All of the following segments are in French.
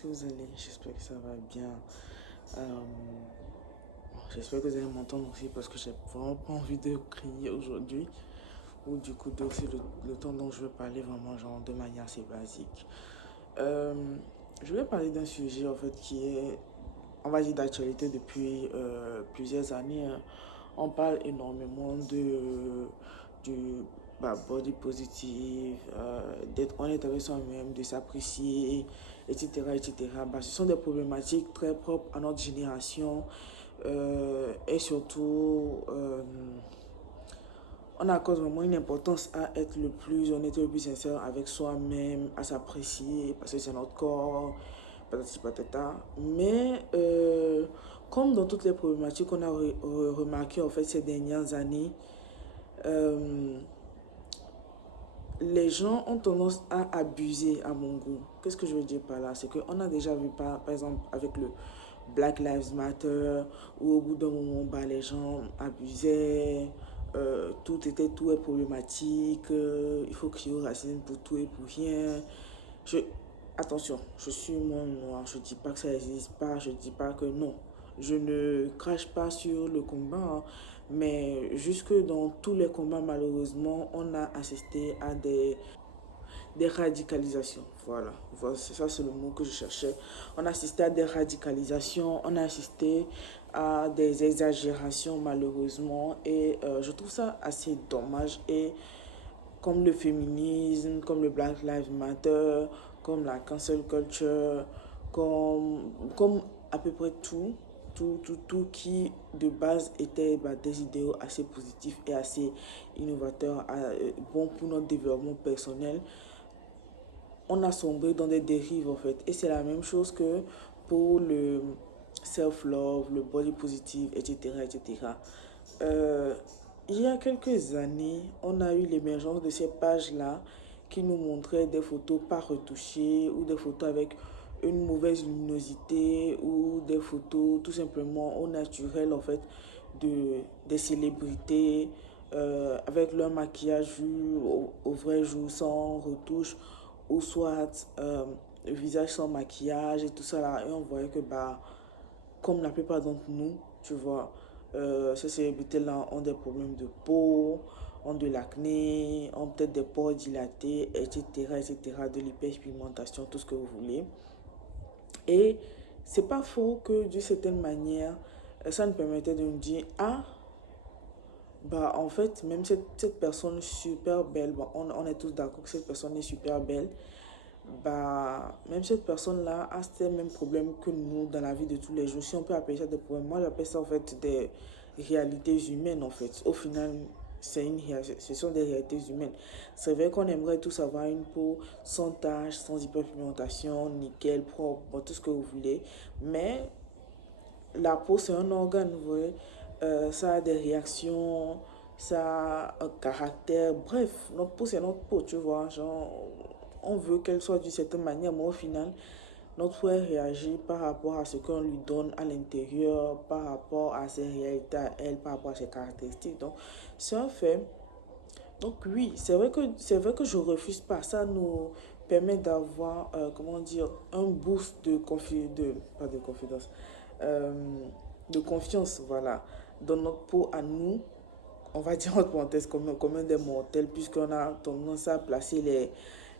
est-ce que vous allez? J'espère que ça va bien. Euh, J'espère que vous allez m'entendre aussi parce que j'ai vraiment pas envie de crier aujourd'hui. Ou du coup, c'est le temps dont je veux parler vraiment genre de manière assez basique. Euh, je vais parler d'un sujet en fait qui est, on va dire, d'actualité depuis plusieurs années, hein. On parle énormément du body positive, d'être honnête avec soi-même, de s'apprécier, etc. etc. Ce sont des problématiques très propres à notre génération et surtout, on accorde vraiment une importance à être le plus honnête et le plus sincère avec soi-même, à s'apprécier parce que c'est notre corps, patati patata. Mais comme dans toutes les problématiques qu'on a remarqué en fait ces dernières années, euh, les gens ont tendance à abuser à mon goût. Qu'est-ce que je veux dire par là? C'est qu'on a déjà vu par exemple avec le Black Lives Matter, où au bout d'un moment, bah, les gens abusaient, tout est problématique, il faut crier au racisme pour tout et pour rien. Je, Attention, je suis mon noir, je ne dis pas que ça n'existe pas, je ne dis pas que non. Je ne crache pas sur le combat, hein, mais jusque dans tous les combats, malheureusement, on a assisté à des radicalisations. Voilà, ça c'est le mot que je cherchais. On a assisté à des radicalisations, on a assisté à des exagérations malheureusement et je trouve ça assez dommage et comme le féminisme, comme le Black Lives Matter, comme la cancel culture, comme à peu près tout qui de base était des idéaux assez positifs et assez innovateurs, bons pour notre développement personnel, on a sombré dans des dérives en fait. Et c'est la même chose que pour le self-love, le body positive, etc. etc. Euh, il y a quelques années, on a eu l'émergence de ces pages-là qui nous montraient des photos pas retouchées ou des photos avec une mauvaise luminosité ou des photos tout simplement au naturel en fait des célébrités avec leur maquillage vu au vrai jour sans retouche ou soit le visage sans maquillage et tout ça là. Et on voyait que bah comme la plupart d'entre nous, tu vois, ces célébrités-là ont des problèmes de peau, ont de l'acné, ont peut-être des pores dilatés, etc., etc., de l'hyperpigmentation, tout ce que vous voulez. Et c'est pas faux que d'une certaine manière, ça nous permettait de nous dire, ah, bah en fait, même cette personne super belle, bah, on est tous d'accord que cette personne est super belle, bah, même cette personne-là a ces mêmes problèmes que nous dans la vie de tous les jours. Si on peut appeler ça des problèmes, moi j'appelle ça en fait des réalités humaines en fait. Au final, ce sont des réalités humaines. C'est vrai qu'on aimerait tous avoir une peau sans taches, sans hyperpigmentation, nickel, propre, bon, tout ce que vous voulez. Mais la peau, c'est un organe, vous voyez. Ça a des réactions, ça a un caractère. Bref, notre peau, c'est notre peau, tu vois. Genre, on veut qu'elle soit d'une certaine manière, mais au final, notre peau réagit par rapport à ce qu'on lui donne à l'intérieur, par rapport à ses réalités à elle, par rapport à ses caractéristiques. Donc, c'est un fait. Donc, oui, c'est vrai que je refuse pas. Ça nous permet d'avoir, comment dire, un boost pas de confidence, euh, de confiance, voilà, dans notre peau à nous, on va dire entre parenthèses comme un des mortels, puisqu'on a tendance à placer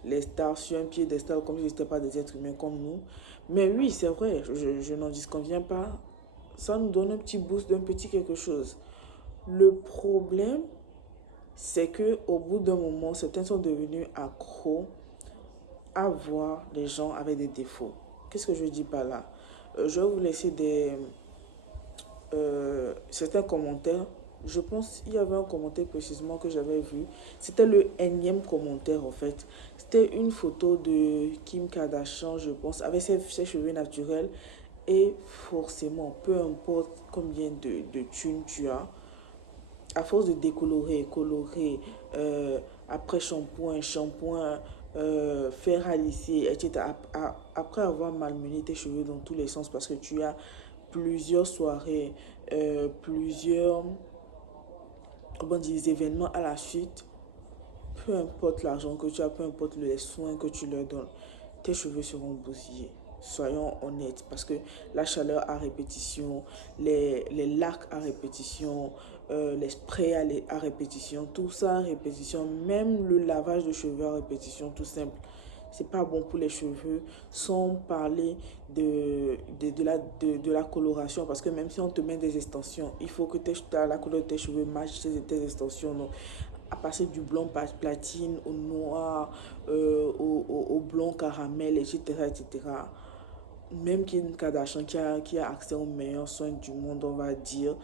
les stars sur un pied des stars comme si ce n'étaient pas des êtres humains comme nous. Mais oui, c'est vrai, je n'en disconviens pas. Ça nous donne un petit boost d'un petit quelque chose. Le problème, c'est que au bout d'un moment, certains sont devenus accros à voir les gens avec des défauts. Qu'est-ce que je dis par là? Je vais vous laisser certains commentaires. Je pense qu'il y avait un commentaire précisément que j'avais vu. C'était le énième commentaire en fait. C'était une photo de Kim Kardashian, je pense, avec ses cheveux naturels. Et forcément, peu importe combien de thunes tu as, à force de décolorer, colorer, après shampoing, faire alisser, etc. Après avoir malmené tes cheveux dans tous les sens parce que tu as plusieurs soirées, plusieurs comment dire, événements à la suite, peu importe l'argent que tu as, peu importe les soins que tu leur donnes, tes cheveux seront bousillés. Soyons honnêtes, parce que la chaleur à répétition, les lacs à répétition, les sprays à répétition, tout ça à répétition, même le lavage de cheveux à répétition, tout simple. C'est pas bon pour les cheveux, sans parler de la coloration, parce que même si on te met des extensions, il faut que la couleur de tes cheveux matche tes extensions. Donc, à passer du blond platine au noir, au blond caramel, etc., etc. Même Kim Kardashian qui a accès aux meilleurs soins du monde, on va dire,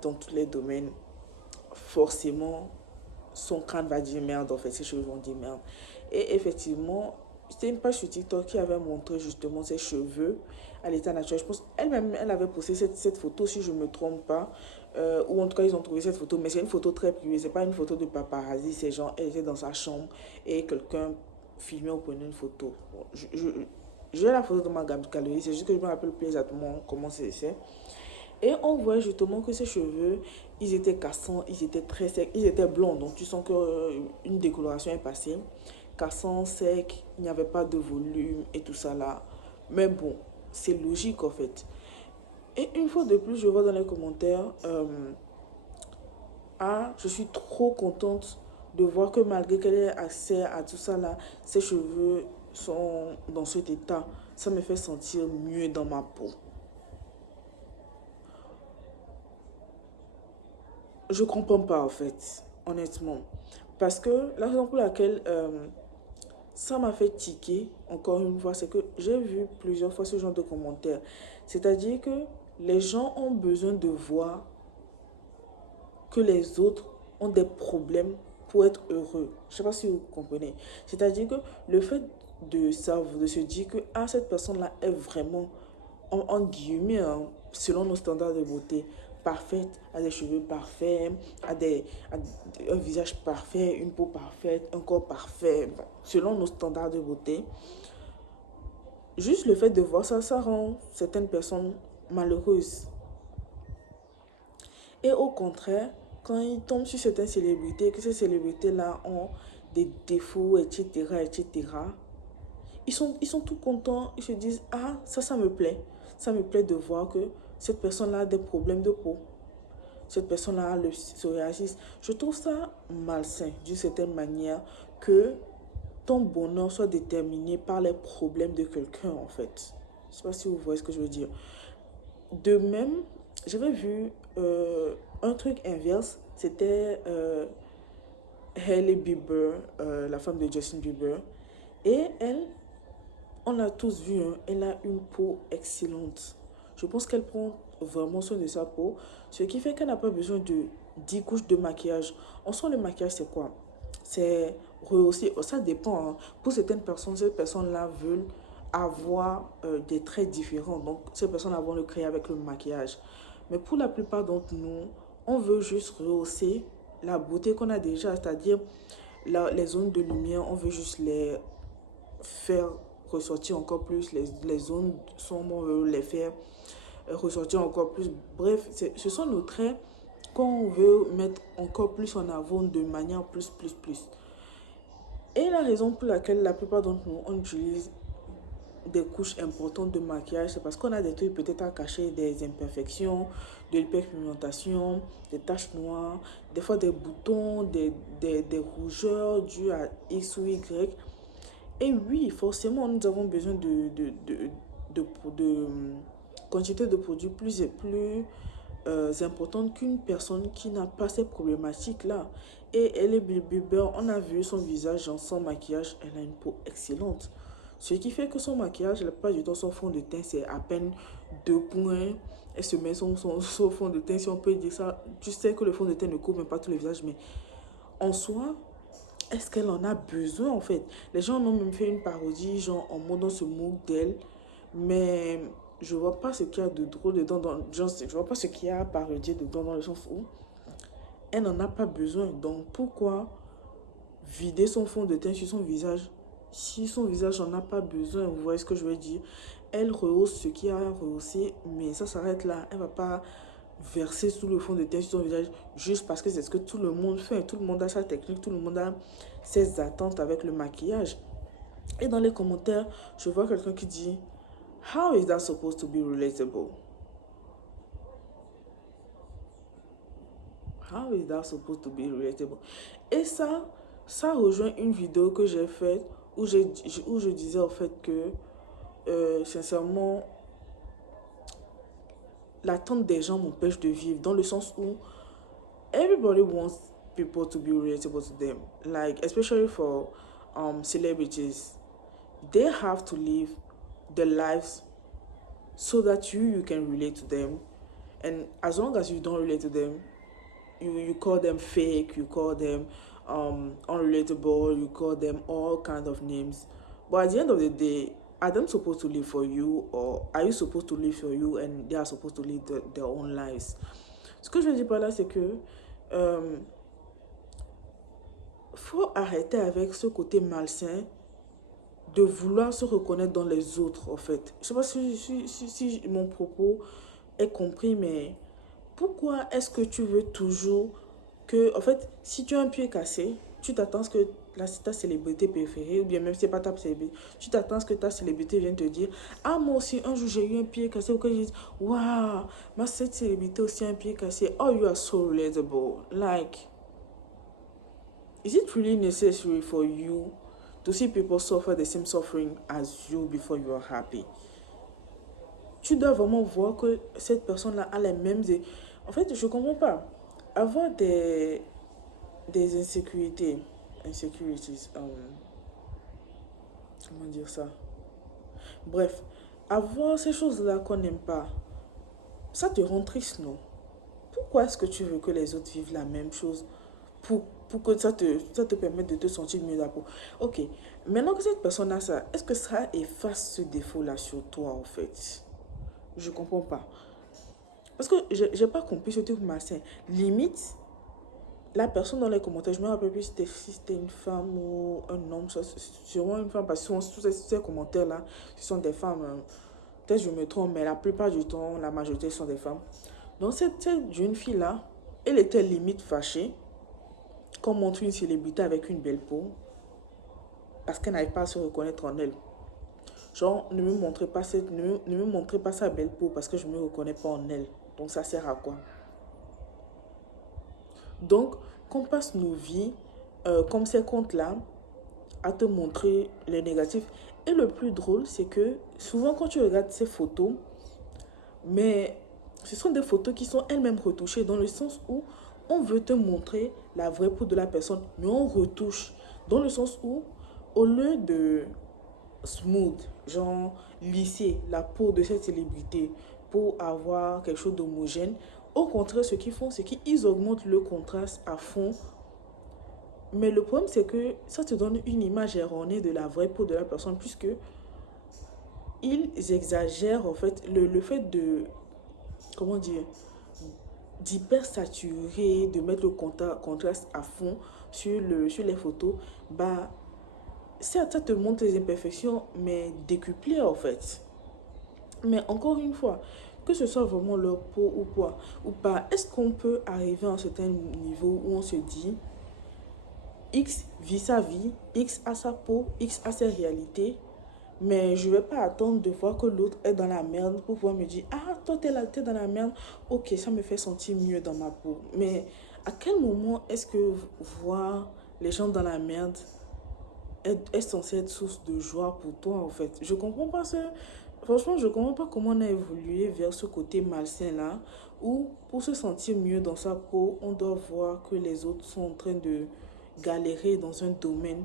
dans tous les domaines, forcément, son crâne va dire merde, en fait, ses cheveux vont dire merde. Et effectivement, c'était une page sur TikTok qui avait montré justement ses cheveux à l'état naturel. Je pense elle-même, elle avait posté cette photo, si je ne me trompe pas, ou en tout cas, ils ont trouvé cette photo, mais c'est une photo très privée, c'est pas une photo de paparazzi, c'est genre, elle était dans sa chambre et quelqu'un filmait ou prenait une photo. Bon, j'ai la photo de ma galerie, c'est juste que je me rappelle plus exactement comment c'est. Et on voit justement que ses cheveux, ils étaient cassants, ils étaient très secs, ils étaient blonds. Donc tu sens qu'une décoloration est passée. Cassant, sec, il n'y avait pas de volume et tout ça là. Mais bon, c'est logique en fait. Et une fois de plus, je vois dans les commentaires, je suis trop contente de voir que malgré qu'elle ait accès à tout ça là, ses cheveux sont dans cet état. Ça me fait sentir mieux dans ma peau. Je comprends pas en fait, honnêtement. Parce que la raison pour laquelle ça m'a fait tiquer, encore une fois, c'est que j'ai vu plusieurs fois ce genre de commentaires. C'est-à-dire que les gens ont besoin de voir que les autres ont des problèmes pour être heureux. Je ne sais pas si vous comprenez. C'est-à-dire que le fait de savoir, de se dire que cette personne-là est vraiment, en guillemets, hein, selon nos standards de beauté, parfaite, a des cheveux parfaits, un visage parfait, une peau parfaite, un corps parfait, selon nos standards de beauté. Juste le fait de voir ça, ça rend certaines personnes malheureuses. Et au contraire, quand ils tombent sur certaines célébrités, que ces célébrités-là ont des défauts, etc., etc., ils sont tout contents, ils se disent, ça me plaît. Ça me plaît de voir que cette personne-là a des problèmes de peau. Cette personne-là a le psoriasis. Je trouve ça malsain, d'une certaine manière, que ton bonheur soit déterminé par les problèmes de quelqu'un, en fait. Je ne sais pas si vous voyez ce que je veux dire. De même, j'avais vu un truc inverse. C'était Hailey Bieber, la femme de Justin Bieber. Et elle, on l'a tous vu, hein, elle a une peau excellente. Je pense qu'elle prend vraiment soin de sa peau, ce qui fait qu'elle n'a pas besoin de 10 couches de maquillage. En soi, le maquillage, c'est quoi? C'est rehausser. Ça dépend. Hein. Pour certaines personnes, ces personnes-là veulent avoir des traits différents. Donc, ces personnes-là vont le créer avec le maquillage. Mais pour la plupart d'entre nous, on veut juste rehausser la beauté qu'on a déjà, c'est-à-dire les zones de lumière, on veut juste les faire ressortir encore plus, les zones sombres, on veut les faire ressortir encore plus. Bref, ce sont nos traits qu'on veut mettre encore plus en avant de manière plus. Et la raison pour laquelle la plupart d'entre nous, on utilise des couches importantes de maquillage, c'est parce qu'on a des trucs peut-être à cacher, des imperfections, de l'hyperpigmentation, des taches noires, des fois des boutons, des rougeurs dues à X ou Y. Et oui, forcément, nous avons besoin de quantité de produits plus et plus importante qu'une personne qui n'a pas ces problématiques-là. Et elle est Bieber, on a vu son visage sans maquillage, elle a une peau excellente. Ce qui fait que son maquillage, la plupart du temps, son fond de teint, c'est à peine 2 points. Elle se met son fond de teint, si on peut dire ça. Tu sais que le fond de teint ne couvre même pas tout le visage, mais en soi, est-ce qu'elle en a besoin en fait? Les gens ont même fait une parodie, genre en mode on se moque d'elle, mais je vois pas ce qu'il y a de drôle dedans, je vois pas ce qu'il y a à parodier dedans dans le sens où elle n'en a pas besoin. Donc pourquoi vider son fond de teint sur son visage si son visage n'en a pas besoin? Vous voyez ce que je veux dire? Elle rehausse ce qu'il y a à rehausser, mais ça s'arrête là. Elle va pas verser sous le fond de teint sur son visage juste parce que c'est ce que tout le monde fait. Tout le monde a sa technique, tout le monde a ses attentes avec le maquillage. Et dans les commentaires, je vois quelqu'un qui dit How is that supposed to be relatable? How is that supposed to be relatable? Et ça rejoint une vidéo que j'ai faite où je disais en fait que, sincèrement, l'attente des gens m'empêche de vivre, dans le sens où everybody wants people to be relatable to them. Like, especially for celebrities, they have to live their lives so that you can relate to them. And as long as you don't relate to them, you call them fake, you call them unrelatable, you call them all kinds of names. But at the end of the day, are them supposed to live for you, or are you supposed to live for you and they are supposed to live their own lives? Ce que je veux dire par là, c'est que faut arrêter avec ce côté malsain de vouloir se reconnaître dans les autres, en fait. Je sais pas si mon propos est compris, mais pourquoi est-ce que tu veux toujours que, en fait, si tu as un pied cassé, tu t'attends à ce que ta célébrité préférée, ou bien même si c'est pas ta célébrité, tu t'attends à ce que ta célébrité vienne te dire, ah, moi aussi, un jour j'ai eu un pied cassé, ou que je dise, waouh, ma cette célébrité aussi a un pied cassé, oh, you are so relatable. Like, is it really necessary for you to see people suffer the same suffering as you before you are happy? Tu dois vraiment voir que cette personne-là a les mêmes... En fait, je ne comprends pas. Avoir des insécurités, comment dire ça? Bref, avoir ces choses-là qu'on n'aime pas, ça te rend triste, non? Pourquoi est-ce que tu veux que les autres vivent la même chose pour que ça te permette de te sentir mieux à peau? Ok, maintenant que cette personne a ça, est-ce que ça efface ce défaut-là sur toi, en fait? Je comprends pas. Parce que j'ai pas compris ce truc malsain. Limite, la personne dans les commentaires, je me rappelle plus si c'était une femme ou un homme. C'est sûrement une femme, parce que tous ces commentaires-là, ce sont des femmes. Peut-être que je me trompe, mais la plupart du temps, la majorité sont des femmes. Donc cette jeune fille-là, elle était limite fâchée qu'on montre une célébrité avec une belle peau parce qu'elle n'arrive pas à se reconnaître en elle. Genre, ne me montrez pas sa belle peau parce que je ne me reconnais pas en elle. Donc, ça sert à quoi? Donc, qu'on passe nos vies, comme ces comptes-là, à te montrer les négatifs. Et le plus drôle, c'est que souvent, quand tu regardes ces photos, mais ce sont des photos qui sont elles-mêmes retouchées, dans le sens où on veut te montrer la vraie peau de la personne, mais on retouche. Dans le sens où, au lieu de smooth, genre lisser la peau de cette célébrité pour avoir quelque chose d'homogène, au contraire, ce qu'ils font, c'est qu'ils augmentent le contraste à fond. Mais le problème, c'est que ça te donne une image erronée de la vraie peau de la personne, puisque ils exagèrent en fait le fait de, comment dire, d'hyper saturer, de mettre le contraste à fond sur les photos. Bah, certes, ça te montre les imperfections, mais décuplées en fait. Mais encore une fois, que ce soit vraiment leur peau ou pas, est-ce qu'on peut arriver à un certain niveau où on se dit X vit sa vie, X a sa peau, X a ses réalités, mais je ne vais pas attendre de voir que l'autre est dans la merde pour pouvoir me dire, ah, toi, t'es dans la merde, ok, ça me fait sentir mieux dans ma peau. Mais à quel moment est-ce que voir les gens dans la merde est censé être source de joie pour toi, en fait? Je comprends pas ça. Franchement, je comprends pas comment on a évolué vers ce côté malsain-là, où pour se sentir mieux dans sa peau, on doit voir que les autres sont en train de galérer dans un domaine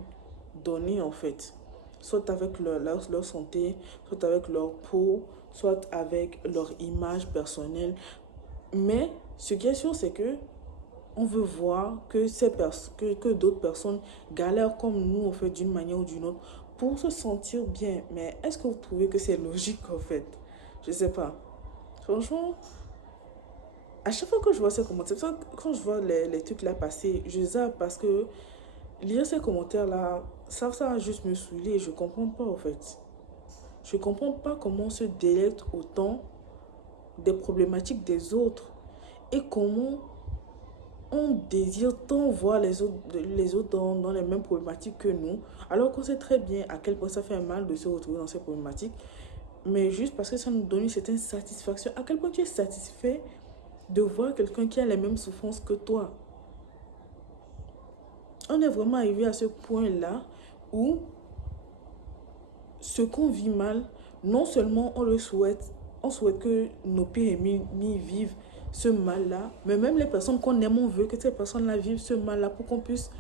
donné, en fait. Soit avec leur santé, soit avec leur peau, soit avec leur image personnelle. Mais ce qui est sûr, c'est que on veut voir que, que d'autres personnes galèrent comme nous, en fait, d'une manière ou d'une autre, pour se sentir bien. Mais est-ce que vous trouvez que c'est logique, en fait? Je sais pas. Franchement, à chaque fois que je vois ces commentaires, quand je vois les trucs là passer, je zappe parce que lire ces commentaires-là, ça va juste me saouler. Je comprends pas, en fait. Je comprends pas comment on se délecte autant des problématiques des autres et comment on désire tant voir les autres dans les mêmes problématiques que nous, alors qu'on sait très bien à quel point ça fait mal de se retrouver dans ces problématiques. mais juste parce que ça nous donne une certaine satisfaction. À quel point tu es satisfait de voir quelqu'un qui a les mêmes souffrances que toi? On est vraiment arrivé à ce point-là où ce qu'on vit mal, non seulement on le souhaite, on souhaite que nos pires ennemis vivent ce mal-là, mais même les personnes qu'on aime, on veut que ces personnes-là vivent ce mal-là pour qu'on puisse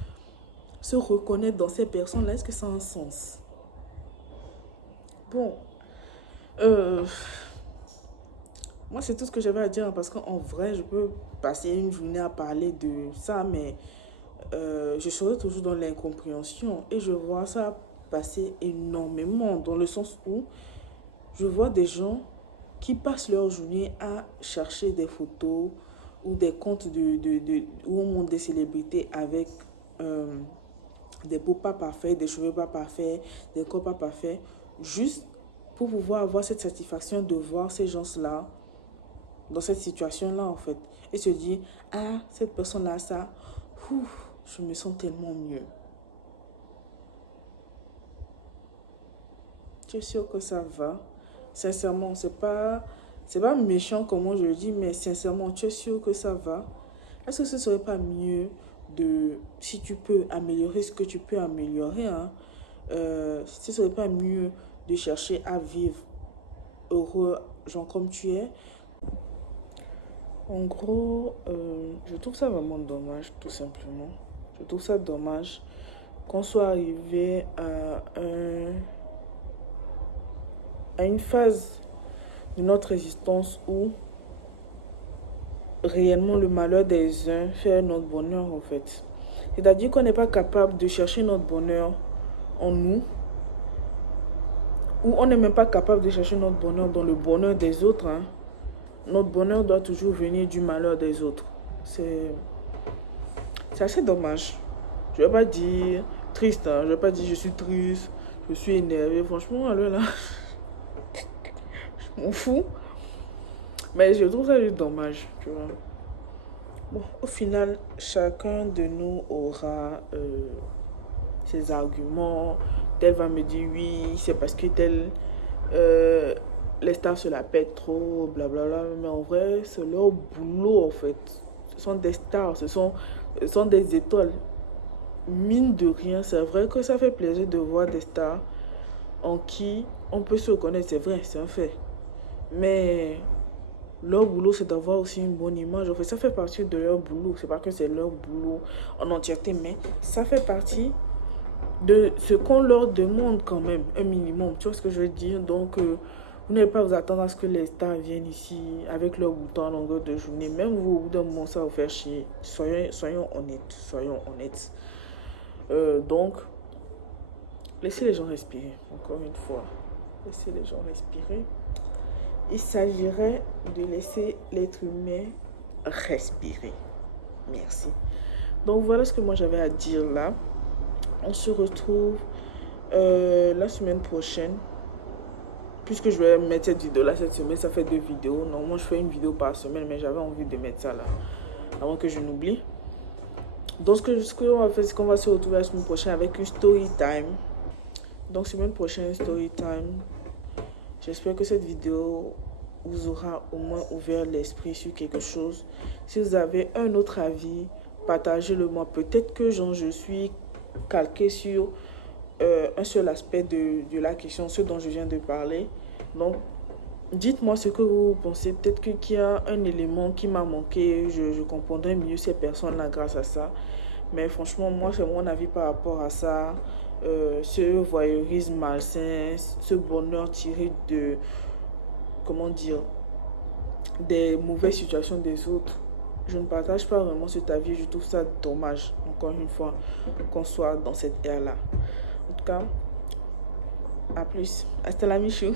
se reconnaître dans ces personnes-là. Est-ce que ça a un sens? Bon, moi c'est tout ce que j'avais à dire parce qu'en vrai, je peux passer une journée à parler de ça, mais je serai toujours dans l'incompréhension et je vois ça passer énormément dans le sens où je vois des gens qui passent leur journée à chercher des photos ou des comptes où on montre des célébrités avec des peaux pas parfaits, des cheveux pas parfaits, des corps pas parfaits, juste pour pouvoir avoir cette satisfaction de voir ces gens-là dans cette situation-là en fait. Et se dire, ah, cette personne-là, ça, je me sens tellement mieux. Tu es sûr que ça va? Sincèrement, c'est pas méchant comment je le dis, mais sincèrement, tu es sûr que ça va? Est-ce que ce serait pas mieux si tu peux améliorer ce que tu peux améliorer, hein, ce serait pas mieux de chercher à vivre heureux, genre comme tu es? En gros, je trouve ça vraiment dommage, tout simplement. Je trouve ça dommage qu'on soit arrivé à une phase de notre existence où réellement le malheur des uns fait notre bonheur en fait. C'est-à-dire qu'on n'est pas capable de chercher notre bonheur en nous, ou on n'est même pas capable de chercher notre bonheur dans le bonheur des autres, hein. Notre bonheur doit toujours venir du malheur des autres. C'est assez dommage. Je ne vais pas dire triste, hein. Je ne vais pas dire je suis triste, je suis énervé. Franchement, alors là, je m'en fous. Mais je trouve ça juste dommage, tu vois. Bon, au final, chacun de nous aura ses arguments. Tel va me dire oui, c'est parce que tel les stars se la pètent trop, blablabla. Mais en vrai, c'est leur boulot en fait. Ce sont des stars, ce sont des étoiles. Mine de rien, c'est vrai que ça fait plaisir de voir des stars en qui on peut se reconnaître, c'est vrai, c'est un fait. Mais leur boulot, c'est d'avoir aussi une bonne image. En fait, ça fait partie de leur boulot. C'est pas que c'est leur boulot en entièreté, mais ça fait partie de ce qu'on leur demande quand même, un minimum. Tu vois ce que je veux dire? Donc, vous n'allez pas vous attendre à ce que les stars viennent ici avec leur bouton à longueur de journée. Même vous, au bout d'un moment, ça va vous faire chier. Soyons honnêtes. Soyons honnêtes. Donc, laissez les gens respirer, encore une fois. Laissez les gens respirer. Il s'agirait de laisser l'être humain respirer. Merci. Donc voilà ce que moi j'avais à dire là. On se retrouve la semaine prochaine. Puisque je vais mettre cette vidéo là cette semaine, ça fait 2 vidéos. Normalement je fais une vidéo par semaine, mais j'avais envie de mettre ça là avant que je n'oublie. Donc ce qu'on va faire, c'est qu'on va se retrouver la semaine prochaine avec une story time. Donc semaine prochaine, story time. J'espère que cette vidéo vous aura au moins ouvert l'esprit sur quelque chose. Si vous avez un autre avis, partagez-le moi. Peut-être que je suis calqué sur un seul aspect de la question, ce dont je viens de parler. Donc, dites-moi ce que vous pensez. Peut-être qu'il y a un élément qui m'a manqué. Je comprendrai mieux ces personnes-là grâce à ça. Mais franchement, moi, c'est mon avis par rapport à ça. Ce voyeurisme malsain, ce bonheur tiré de, comment dire, des mauvaises situations des autres. Je ne partage pas vraiment cet avis. Je trouve ça dommage, encore une fois, qu'on soit dans cette ère-là. En tout cas, à plus. Hasta la michou.